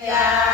Yeah.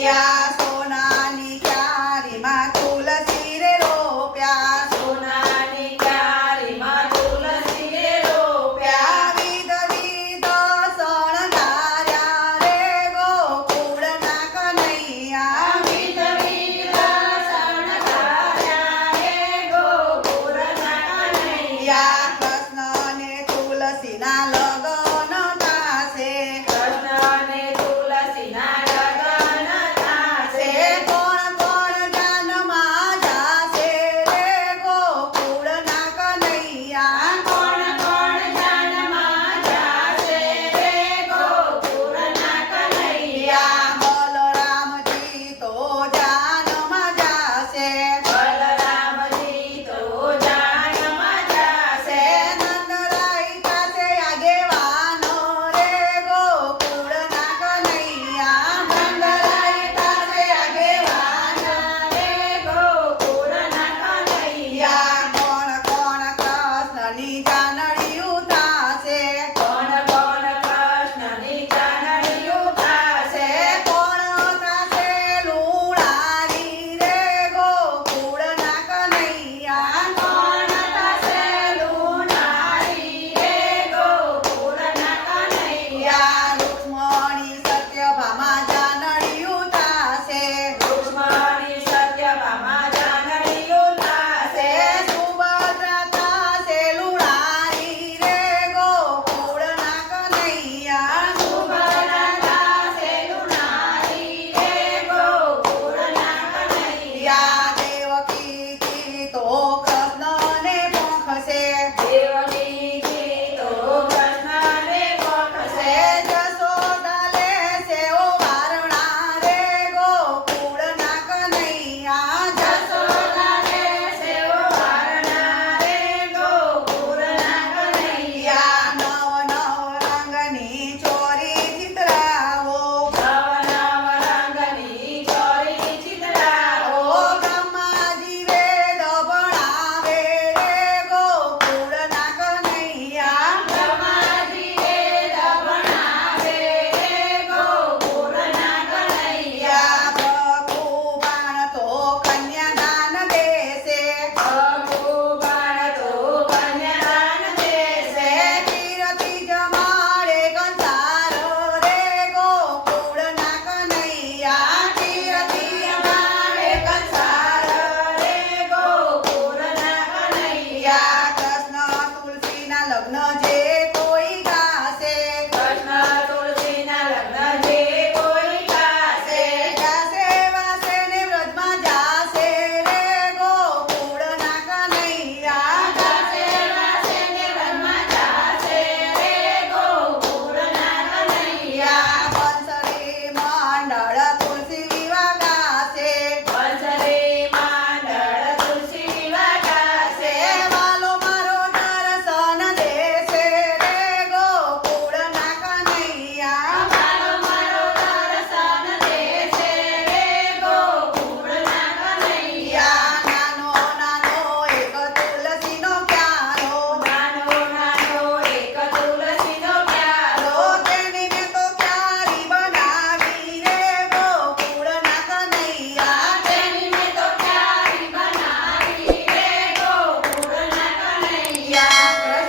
Gloria Yeah.